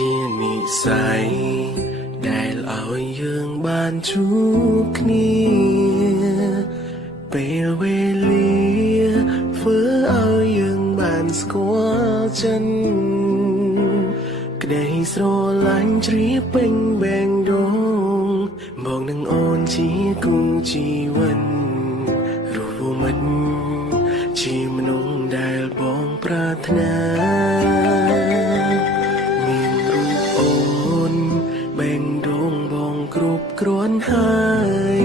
ជានិស្ស័យដែលឲ្យយើងបានជួបគ្នាពេលវេលាធ្វើឲ្យយើងបានស្គាល់ចិនក្តីស្រឡាញ់ជ្រាបពេញបែងដងបងនឹងអូនជាគូជីវិតរូបមិត្តជាមនុស្សដែលបងប្រាថ្នាមានរូបអូនបែងដងបងគ្រប់គ្រាន់ហើយ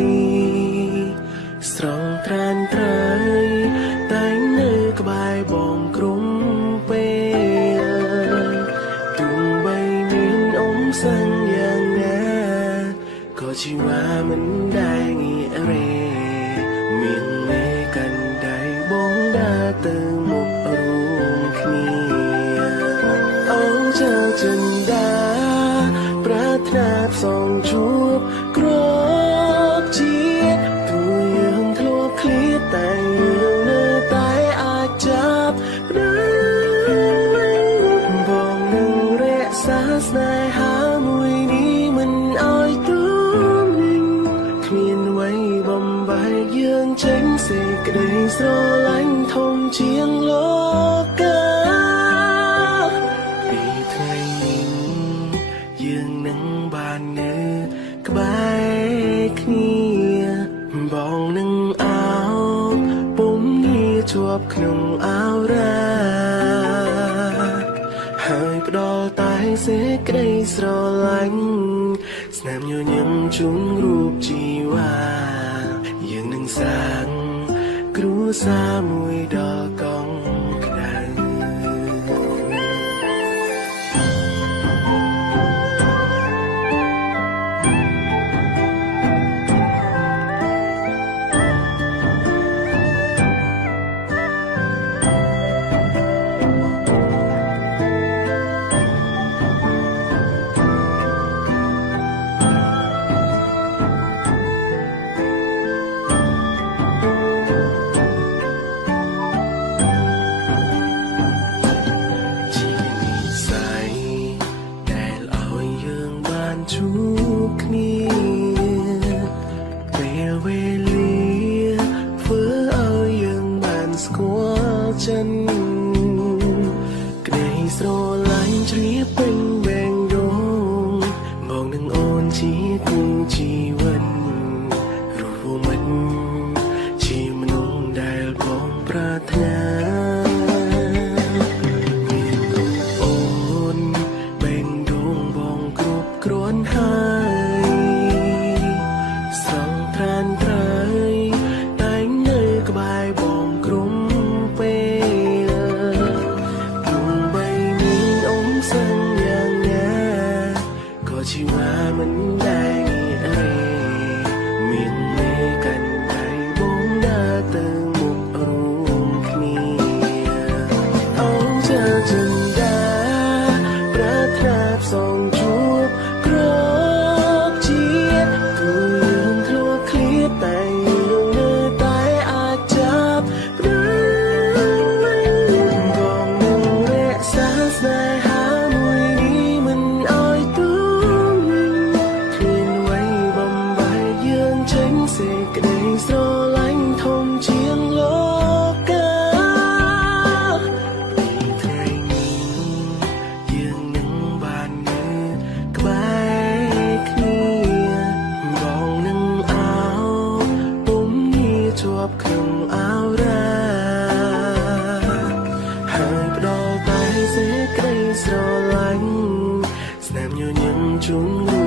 ស្រងត្រានត្រៃតែងនៅក្បែរបងគ្រប់ពេលទោះបីមានអ៊ំសាំងយ៉ាងណាក៏ជីវ៉ាមិនដែលងាករេមានមេកាន់ដៃបងដើរទៅមុខរួមគ្នាអូចៅចិនដាប្រាថ្នាផ្សងជួបគ្របជាតិទូយើងធ្លាប់ឃ្លាតតែយើងនៅតែអាចចាប់បានបងនឹងរក្សាស្នេហាមួយនេះមិនឲ្យទូវិញគ្មានអ្វីបំបែកយើងចេញសេចក្តីស្រឡាញ់ធំជាងលោកកាពីថ្ងៃនេះយើងនឹងបាននៅក្បែរគ្នាបងនឹងអោបពុំងាជាប់ក្នុងអោរាហើយផ្ដល់តែសេចក្តីស្រឡាញ់ស្នាមញញឹមជុំរូបជីវ៉ាយើងនឹងសាងគ្រួសារមួយដល់កងក្ដៅជួបគ្នាពេលវេលាធ្វើឲ្យយើងបានស្គាល់ចិនក្តីស្រឡាញ់ជ្រាបពេញបែងដងបងនឹងអូនជាគូជីវិតរូបមិត្តជាមនុស្សដែលបងប្រាថ្នាគ្រាន់ហើយស្រងត្រានត្រៃតែងនៅក្បែរបងគ្រប់ពេលទោះបីមានអ៊ំសាំងយ៉ាងណាក៏ជីវ៉ាមិនដែលងាករេមានមេកាន់ដៃបងដើរទៅមុខរួមគ្នាអូចៅចិនដាប្រាថ្នាផ្សងជួបគ្របជាតិទូយើងធ្លាប់ឃ្លាតតែយើងនៅតែអាចចាប់បានបងនឹងរក្សាស្នេហាមួយនេះមិនឲ្យទូវិញគ្មានអ្វីបំបែកយើងចេញសេចក្តីស្រឡាញ់ធំជាងលោកកាពីថ្ងៃនេះយើងនឹងបាននៅក្បែរគ្នាបងនឹងអោបពុំងាជាប់ក្នុងអោរាហើយផ្ដល់តែសេចក្តីស្រឡាញ់ស្នាមញញឹមជុំ